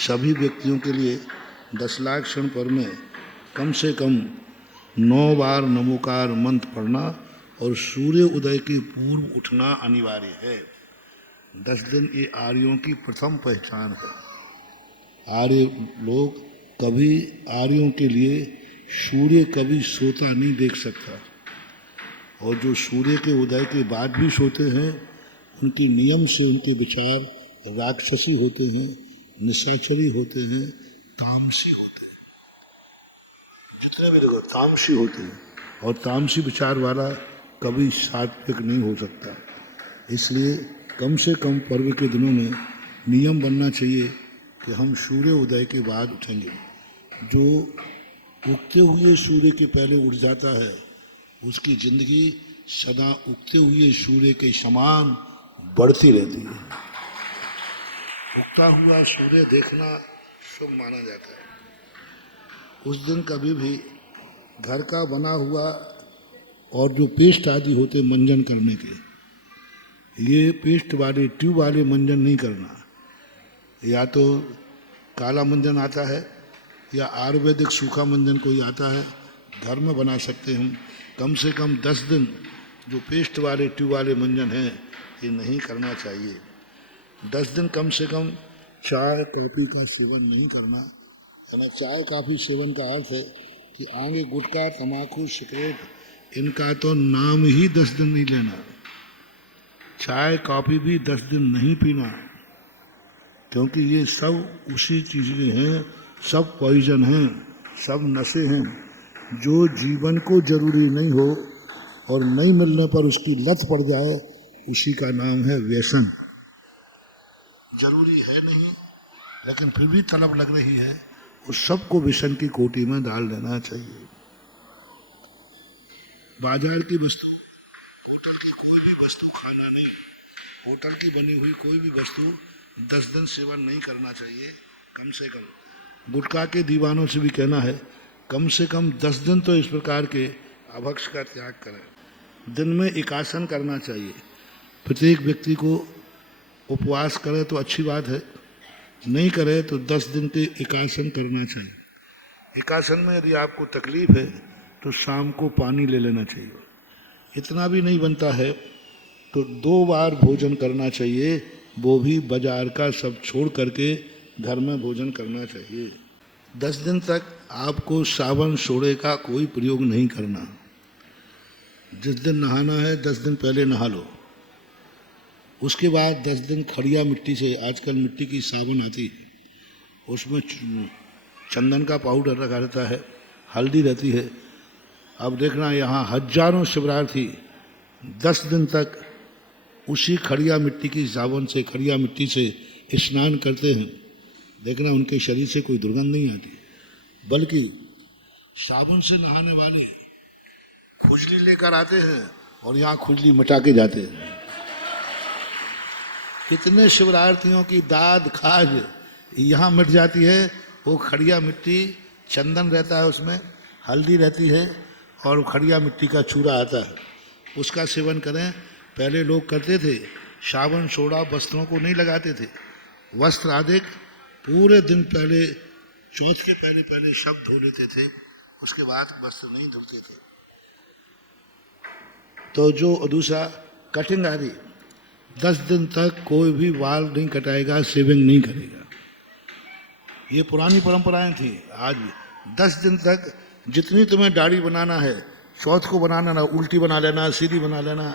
सभी व्यक्तियों के लिए 10 लाख क्षण पर में कम से कम 9 बार नमोकार मंत्र पढ़ना और सूर्य उदय के पूर्व उठना अनिवार्य है। 10 दिन ये आर्यों की प्रथम पहचान है। आर्य लोग कभी आर्यों के लिए सूर्य कभी सोता नहीं देख सकता, और जो सूर्य के उदय के बाद भी सोते हैं उनके नियम से उनके विचार राक्षसी होते हैं, निशाचरी होते हैं, तामसी होते हैं। जितने भी देखो तामसी होते हैं, और तामसी विचार वाला कभी सात्विक नहीं हो सकता। इसलिए कम से कम पर्व के दिनों में नियम बनना चाहिए कि हम सूर्य उदय के बाद उठेंगे। जो उगते हुए सूर्य के पहले उठ जाता है उसकी जिंदगी सदा उगते हुए सूर्य के समान बढ़ती रहती है। उगता हुआ सूर्य देखना शुभ माना जाता है। उस दिन कभी भी घर का बना हुआ और जो पेस्ट आदि होते मंजन करने के, ये पेस्ट वाले ट्यूब वाले मंजन नहीं करना। या तो काला मंजन आता है या आयुर्वेदिक सूखा मंजन कोई आता है, घर में बना सकते हम। कम से कम 10 दिन जो पेस्ट वाले ट्यूब वाले मंजन हैं ये नहीं करना चाहिए। 10 दिन कम से कम चाय कॉफ़ी का सेवन नहीं करना। है ना, चाय कॉफ़ी सेवन का अर्थ है कि आगे गुटखा तम्बाकू सिगरेट इनका तो नाम ही 10 दिन नहीं लेना। चाय कॉफ़ी भी 10 दिन नहीं पीना, क्योंकि ये सब उसी चीज़ें हैं, सब पॉइजन हैं, सब नशे हैं। जो जीवन को जरूरी नहीं हो और नहीं मिलने पर उसकी लत पड़ जाए, उसी का नाम है व्यसन। जरूरी है नहीं लेकिन फिर भी तलब लग रही है, उस सबको व्यसन की कोटि में डाल देना चाहिए। बाजार की वस्तु, होटल की कोई भी वस्तु खाना नहीं। होटल की बनी हुई कोई भी वस्तु 10 दिन सेवन नहीं करना चाहिए। कम से कम गुटखा के दीवानों से भी कहना है कम से कम 10 दिन तो इस प्रकार के अभक्ष का त्याग करें। दिन में एकासन करना चाहिए। प्रत्येक व्यक्ति को उपवास करे तो अच्छी बात है, नहीं करे तो 10 दिन के एकासन करना चाहिए। एकासन में यदि आपको तकलीफ है तो शाम को पानी ले लेना चाहिए। इतना भी नहीं बनता है तो 2 बार भोजन करना चाहिए, वो भी बाजार का सब छोड़ करके घर में भोजन करना चाहिए। 10 दिन तक आपको साबुन सोडे का कोई प्रयोग नहीं करना। जिस दिन नहाना है 10 दिन पहले नहा लो। उसके बाद 10 दिन खड़िया मिट्टी से, आजकल मिट्टी की साबुन आती है, उसमें चंदन का पाउडर रखा रहता है, हल्दी रहती है। अब देखना यहाँ हजारों शिवरार्थी 10 दिन तक उसी खड़िया मिट्टी की साबुन से, खड़िया मिट्टी से स्नान करते हैं। देखना उनके शरीर से कोई दुर्गंध नहीं आती, बल्कि साबुन से नहाने वाले खुजली लेकर आते हैं और यहाँ खुजली मिटा के जाते हैं। कितने शिवरार्थियों की दाद खाज यहाँ मिट जाती है। वो खड़िया मिट्टी, चंदन रहता है उसमें, हल्दी रहती है और खड़िया मिट्टी का चूरा आता है, उसका सेवन करें। पहले लोग करते थे, साबुन सोडा वस्त्रों को नहीं लगाते थे। वस्त्र आदि पूरे दिन पहले, चौथ के पहले पहले सब धो लेते थे, उसके बाद वस्त्र नहीं धुलते थे। तो जो दूसरा कटिंग आदि 10 दिन तक कोई भी बाल नहीं कटाएगा, शेविंग नहीं करेगा। ये पुरानी परंपराएं थी। आज 10 दिन तक जितनी तुम्हें दाढ़ी बनाना है, चौथ को बनाना ना, उल्टी बना लेना, सीधी बना लेना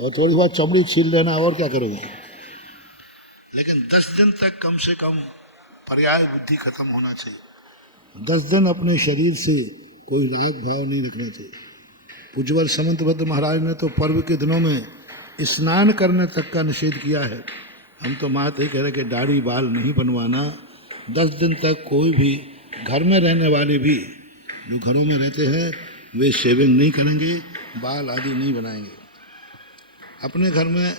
और थोड़ी बहुत चमड़ी छील लेना, और क्या करोगे। लेकिन 10 दिन तक कम से कम पर्याय बुद्धि खत्म होना चाहिए। 10 दिन अपने शरीर से कोई राग भाव नहीं रखना चाहिए। पूज्यवर समंतभद्र महाराज ने तो पर्व के दिनों में स्नान करने तक का निषेध किया है। हम तो मात्र कह रहे कि दाढ़ी बाल नहीं बनवाना। 10 दिन तक कोई भी घर में रहने वाले भी, जो घरों में रहते हैं, वे शेविंग नहीं करेंगे, बाल आदि नहीं बनाएंगे। अपने घर में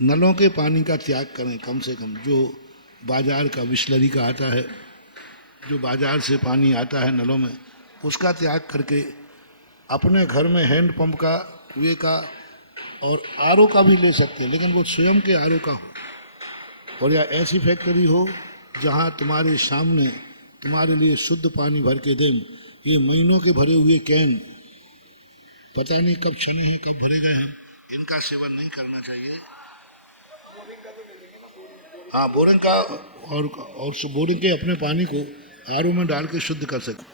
नलों के पानी का त्याग करें। कम से कम जो बाजार का बिस्लरी का आता है, जो बाजार से पानी आता है नलों में, उसका त्याग करके अपने घर में हैंडपंप का, कुएं का और आरओ का भी ले सकते हैं, लेकिन वो स्वयं के आरओ का हो, और या ऐसी फैक्ट्री हो जहाँ तुम्हारे सामने तुम्हारे लिए शुद्ध पानी भर के दें, ये महीनों के भरे हुए कैन पता नहीं कब छने हैं, कब भरे गए हैं, इनका सेवन नहीं करना चाहिए। हाँ, बोरिंग का और बोरिंग के अपने पानी को आरओ में डाल के शुद्ध कर सकते।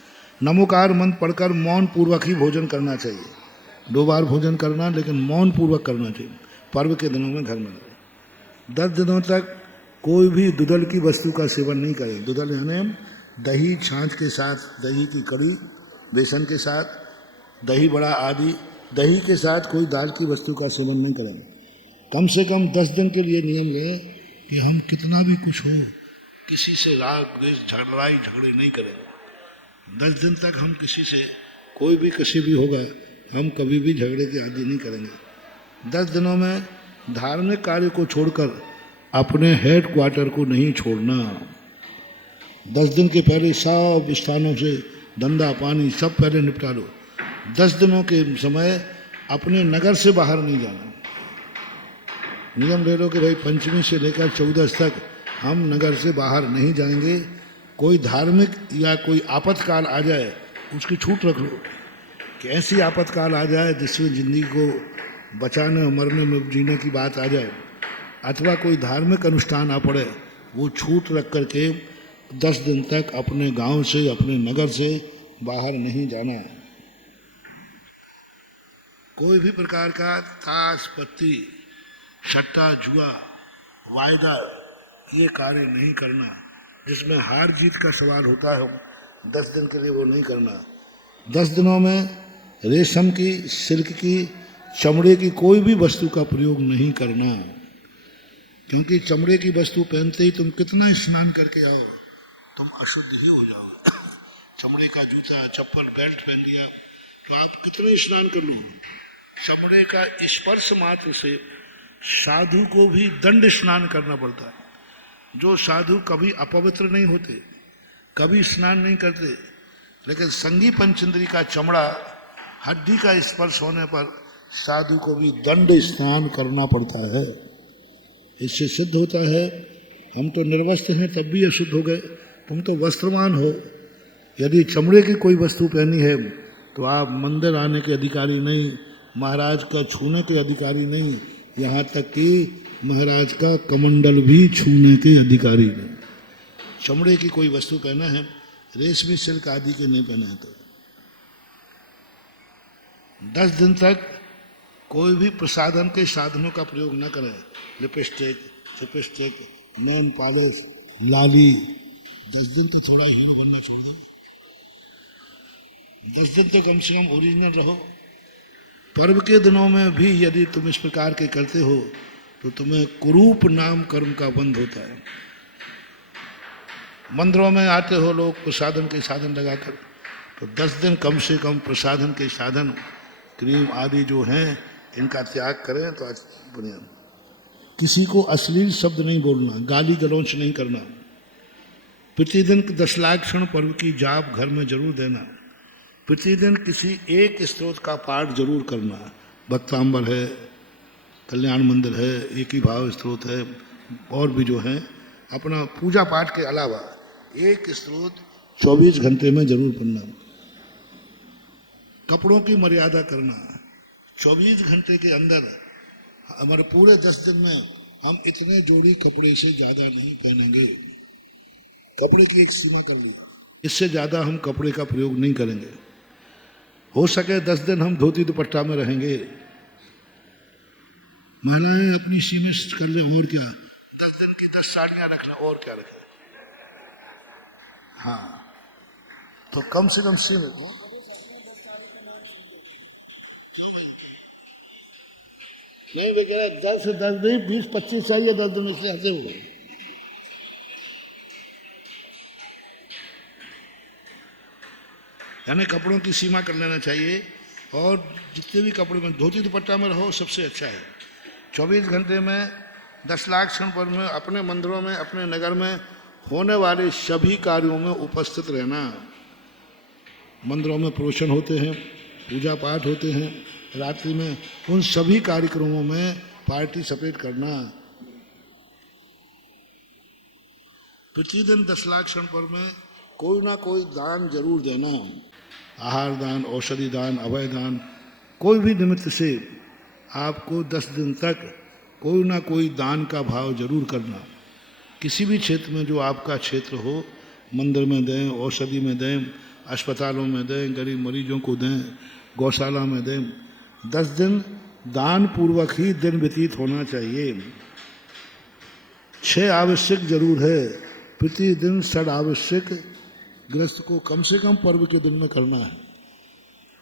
नमोकार मंत्र पढ़कर मौन पूर्वक ही भोजन करना चाहिए। 2 बार भोजन करना, लेकिन मौन पूर्वक करना चाहिए। पर्व के दिनों में घर में 10 दिनों तक कोई भी दुधल की वस्तु का सेवन नहीं करें। दुधल यानी दही छाछ के साथ, दही की कड़ी, बेसन के साथ, दही बड़ा आदि, दही के साथ कोई दाल की वस्तु का सेवन नहीं करें। कम से कम 10 दिन के लिए नियम लें कि हम कितना भी कुछ हो, किसी से राग द्वेष लड़ाई झगड़े नहीं करें। 10 दिन तक हम किसी से, कोई भी किसी भी होगा, हम कभी भी झगड़े के आदि नहीं करेंगे। 10 दिनों में धार्मिक कार्य को छोड़कर अपने हेड क्वार्टर को नहीं छोड़ना। 10 दिन के पहले सब स्थानों से धंधा पानी सब पहले निपटा लो। 10 दिनों के समय अपने नगर से बाहर नहीं जाना। नियम ले लो कि भाई पंचमी से लेकर 14 तक हम नगर से बाहर नहीं जाएंगे। कोई धार्मिक या कोई आपातकाल आ जाए, उसकी छूट रख लो कि ऐसी आपातकाल आ जाए जिससे जिंदगी को बचाने मरने में जीने की बात आ जाए, अथवा कोई धार्मिक अनुष्ठान आ पड़े, वो छूट रख करके 10 दिन तक अपने गांव से, अपने नगर से बाहर नहीं जाना है। कोई भी प्रकार का ताश पत्ती, सट्टा जुआ, वायदा, ये कार्य नहीं करना जिसमें हार जीत का सवाल होता है। 10 दिन के लिए वो नहीं करना। 10 दिनों में रेशम की, सिल्क की, चमड़े की कोई भी वस्तु का प्रयोग नहीं करना, क्योंकि चमड़े की वस्तु पहनते ही तुम कितना स्नान करके आओ, तुम अशुद्ध ही हो जाओगे। चमड़े का जूता, चप्पल, बेल्ट पहन लिया तो आप कितने स्नान कर लो। चमड़े का स्पर्श मात्र से साधु को भी दंड स्नान करना पड़ता है। जो साधु कभी अपवित्र नहीं होते, कभी स्नान नहीं करते, लेकिन संगी पंचेंद्री का चमड़ा, हड्डी का स्पर्श होने पर साधु को भी दंड स्नान करना पड़ता है। इससे सिद्ध होता है हम तो निर्वस्त्र हैं तब भी अशुद्ध हो गए, तुम तो वस्त्रवान हो। यदि चमड़े की कोई वस्तु पहनी है तो आप मंदिर आने के अधिकारी नहीं, महाराज का छूने के अधिकारी नहीं, यहाँ तक कि महाराज का कमंडल भी छूने के अधिकारी नहीं। चमड़े की कोई वस्तु पहना है, रेशमी सिल्क आदि के नहीं पहना है तो 10 दिन तक कोई भी प्रसाधन के साधनों का प्रयोग न करें। लिपस्टिक, चिपस्टिक, नेल पॉलिश, लाली। 10 दिन तो थोड़ा हीरो बनना छोड़ दो। 10 दिन तो कम से कम ओरिजिनल रहो। पर्व के दिनों में भी यदि तुम इस प्रकार के करते हो तो तुम्हें कुरूप नाम कर्म का बंध होता है। मंदिरों में आते हो लोग प्रसाधन के साधन लगाकर, तो 10 दिन कम से कम प्रसाधन के साधन, क्रीम आदि जो हैं, इनका त्याग करें तो बढ़िया। किसी को अश्लील शब्द नहीं बोलना, गाली गलौच नहीं करना। प्रतिदिन 10 लाख क्षण पर्व की जाप घर में जरूर देना। प्रतिदिन किसी एक स्त्रोत का पाठ जरूर करना। भक्तांबर है, कल्याण मंदिर है, एक ही भाव स्त्रोत है, और भी जो है, अपना पूजा पाठ के अलावा एक स्त्रोत 24 घंटे में जरूर पढ़ना। कपड़ों की मर्यादा करना। 24 घंटे के अंदर हमारे पूरे 10 दिन में हम इतने जोड़ी कपड़े से ज़्यादा नहीं पहनेंगे। कपड़े की एक सीमा कर ली, इससे ज़्यादा हम कपड़े का प्रयोग नहीं करेंगे। हो सके 10 दिन हम धोती दुपट्टा में रहेंगे। महाराज अपनी सीमित कर ले, और क्या, 10 दिन की 10 साड़ियाँ रख लें, और क्या रखें। हाँ, तो कम से कम सीमित हो। नहीं वे कह रहे 10 से 10 नहीं, 20-25 चाहिए 10 दिन, इसलिए हंसे हुए। यानी कपड़ों की सीमा कर लेना चाहिए, और जितने भी कपड़े में धोती दुपट्टा में रहो सबसे अच्छा है। 24 घंटे में 10 लाख क्षण पर में अपने मंदिरों में, अपने नगर में होने वाले सभी कार्यों में उपस्थित रहना। मंदिरों में प्रवचन होते हैं, पूजा पाठ होते हैं, रात्रि में उन सभी कार्यक्रमों में पार्टिसिपेट करना। प्रतिदिन 10 लाख क्षण पर में कोई ना कोई दान जरूर देना। आहार दान, औषधि दान, अभय दान, कोई भी निमित्त से आपको 10 दिन तक कोई ना कोई दान का भाव जरूर करना। किसी भी क्षेत्र में जो आपका क्षेत्र हो, मंदिर में दें, औषधि में दें, अस्पतालों में दें, गरीब मरीजों को दें, गौशाला में दें। 10 दिन दान पूर्वक ही दिन व्यतीत होना चाहिए। 6 आवश्यक जरूर है। प्रतिदिन 6 आवश्यक गृहस्थ को कम से कम पर्व के दिन में करना है।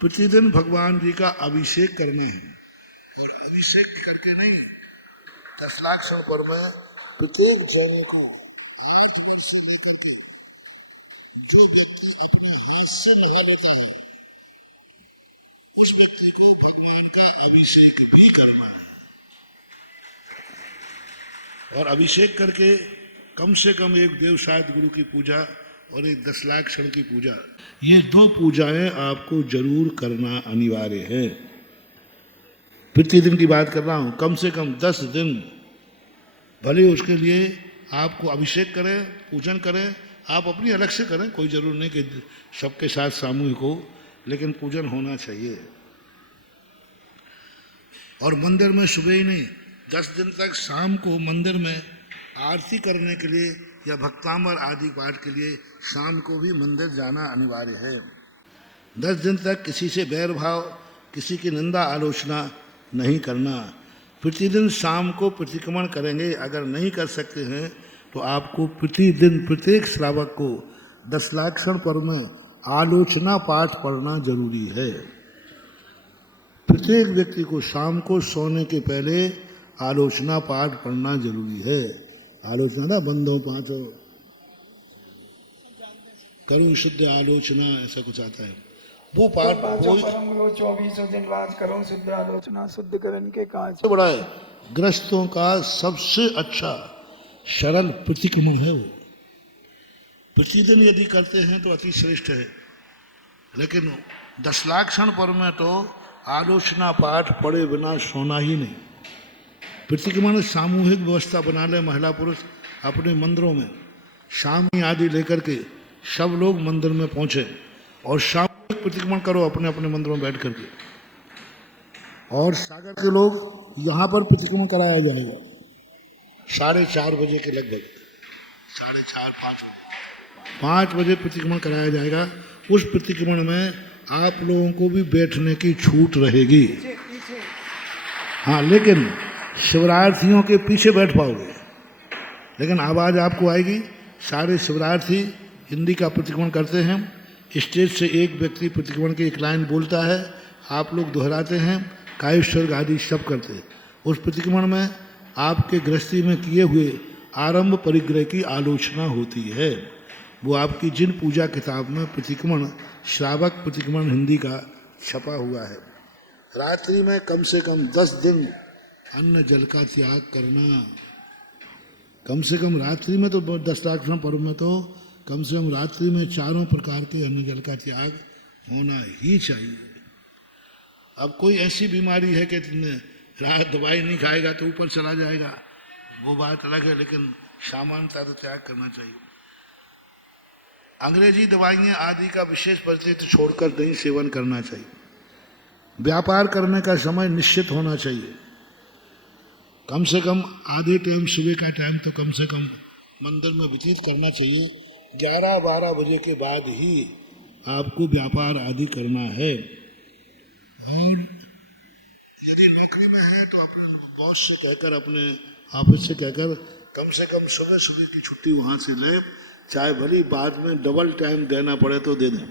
प्रतिदिन भगवान जी का अभिषेक करना है, और अभिषेक करके नहीं, 10 लाख क्षण पर्व में प्रत्येक जैन को हाथ से लेकर के जो व्यक्ति अपने हाथ से नहा लेता है उस व्यक्ति को भगवान का अभिषेक भी करना है। और अभिषेक करके कम से कम एक देवसात गुरु की पूजा और एक 10 लाख क्षण की पूजा, ये 2 पूजाएं आपको जरूर करना अनिवार्य है। प्रतिदिन की बात कर रहा हूँ, कम से कम 10 दिन। भले उसके लिए आपको अभिषेक करें, पूजन करें, आप अपनी अलग से करें, कोई जरूर नहीं कि सबके साथ सामूहिक हो, लेकिन पूजन होना चाहिए। और मंदिर में सुबह ही नहीं, 10 दिन तक शाम को मंदिर में आरती करने के लिए या भक्तांबर आदि पाठ के लिए शाम को भी मंदिर जाना अनिवार्य है। 10 दिन तक किसी से बैर भाव, किसी की निंदा आलोचना नहीं करना। प्रतिदिन शाम को प्रतिक्रमण करेंगे। अगर नहीं कर सकते हैं तो आपको प्रतिदिन प्रत्येक श्रावक को 10 लाख क्षण पर्व में आलोचना पाठ पढ़ना जरूरी है। प्रत्येक व्यक्ति को शाम को सोने के पहले आलोचना पाठ पढ़ना जरूरी है। आलोचना ना बंदो पांचों करूं शुद्ध आलोचना, ऐसा कुछ आता है वो पाठ। 24 दिन राज करूं शुद्ध आलोचना, शुद्ध करन के काज। बड़ा है, ग्रस्तों का सबसे अच्छा सरल प्रतिक्रमण है वो। प्रतिदिन यदि करते हैं तो अति श्रेष्ठ है, लेकिन 10 लाख क्षण पर्व में तो आलोचना पाठ पढ़े बिना सोना ही नहीं। प्रतिक्रमण सामूहिक व्यवस्था बना ले महिला पुरुष अपने मंदिरों में, शाम आदि लेकर के सब लोग मंदिर में पहुंचे और सामूहिक प्रतिक्रमण करो अपने अपने मंदिरों में बैठ करके। और सागर के लोग यहाँ पर प्रतिक्रमण कराया जाएगा 4:30 बजे के लगभग, 4:30-5 बजे 5 बजे प्रतिक्रमण कराया जाएगा। उस प्रतिक्रमण में आप लोगों को भी बैठने की छूट रहेगी। हाँ, लेकिन शिवरार्थियों के पीछे बैठ पाओगे, लेकिन आवाज़ आपको आएगी। सारे शिवरार्थी हिंदी का प्रतिक्रमण करते हैं। स्टेज से एक व्यक्ति प्रतिक्रमण की एक लाइन बोलता है, आप लोग दोहराते हैं, कायस्वर्ग आदि सब करते हैं। उस प्रतिक्रमण में आपके गृहस्थी में किए हुए आरंभ परिग्रह की आलोचना होती है। वो आपकी जिन पूजा किताब में प्रतिक्रमण, श्रावक प्रतिक्रमण हिंदी का छपा हुआ है। रात्रि में कम से कम 10 दिन अन्न जल का त्याग करना। कम से कम रात्रि में तो 10 लाख पर्व में तो कम से कम रात्रि में 4 प्रकार के अन्न जल का त्याग होना ही चाहिए। अब कोई ऐसी बीमारी है कि रात दवाई नहीं खाएगा तो ऊपर चला जाएगा, वो बात अलग है, लेकिन सामान्यतः तो त्याग करना चाहिए। अंग्रेजी दवाइयाँ आदि का विशेष परिचित छोड़कर नहीं सेवन करना चाहिए। व्यापार करने का समय निश्चित होना चाहिए। कम से कम आधे टाइम सुबह का टाइम तो कम से कम मंदिर में व्यतीत करना चाहिए। 11-12 बजे के बाद ही आपको व्यापार आदि करना है। और यदि नौकरी में है तो अपने बॉस से कहकर, अपने ऑफिस से कहकर कम से कम सुबह सुबह की छुट्टी वहाँ से ले, चाहे भली बाद में डबल टाइम देना पड़े तो दे दें।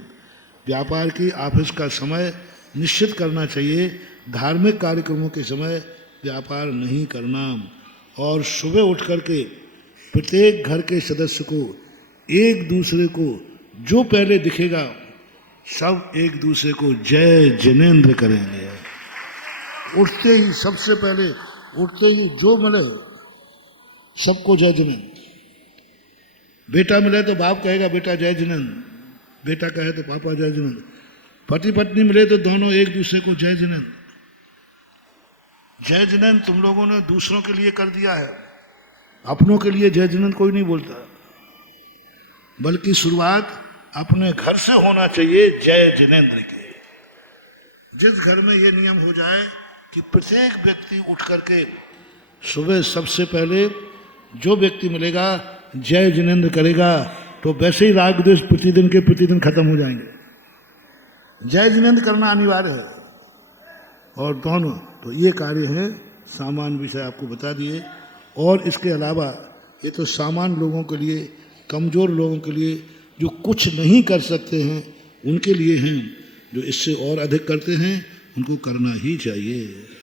व्यापार की ऑफिस का समय निश्चित करना चाहिए। धार्मिक कार्यक्रमों के समय व्यापार नहीं करना। और सुबह उठ करके प्रत्येक घर के सदस्य को एक दूसरे को जो पहले दिखेगा सब एक दूसरे को जय जिनेंद्र करेंगे। उठते ही सबसे पहले उठते ही जो मिले सबको जय जिनेंद्र। बेटा मिले तो बाप कहेगा बेटा जय जिनेंद्र, बेटा कहे तो पापा जय जिनेंद्र। पति पत्नी मिले तो दोनों एक दूसरे को जय जिनेंद्र। जय जिनेंद्र तुम लोगों ने दूसरों के लिए कर दिया है, अपनों के लिए जय जिनेंद्र कोई नहीं बोलता। बल्कि शुरुआत अपने घर से होना चाहिए जय जिनेंद्र के। जिस घर में ये नियम हो जाए कि प्रत्येक व्यक्ति उठ करके सुबह सबसे पहले जो व्यक्ति मिलेगा जय जिनेंद्र करेगा, तो वैसे ही राग द्वेष प्रतिदिन के प्रतिदिन खत्म हो जाएंगे। जय जिनेंद्र करना अनिवार्य है। और दोनों तो ये कार्य है, सामान्य विषय आपको बता दिए। और इसके अलावा ये तो सामान्य लोगों के लिए, कमज़ोर लोगों के लिए, जो कुछ नहीं कर सकते हैं उनके लिए हैं। जो इससे और अधिक करते हैं उनको करना ही चाहिए।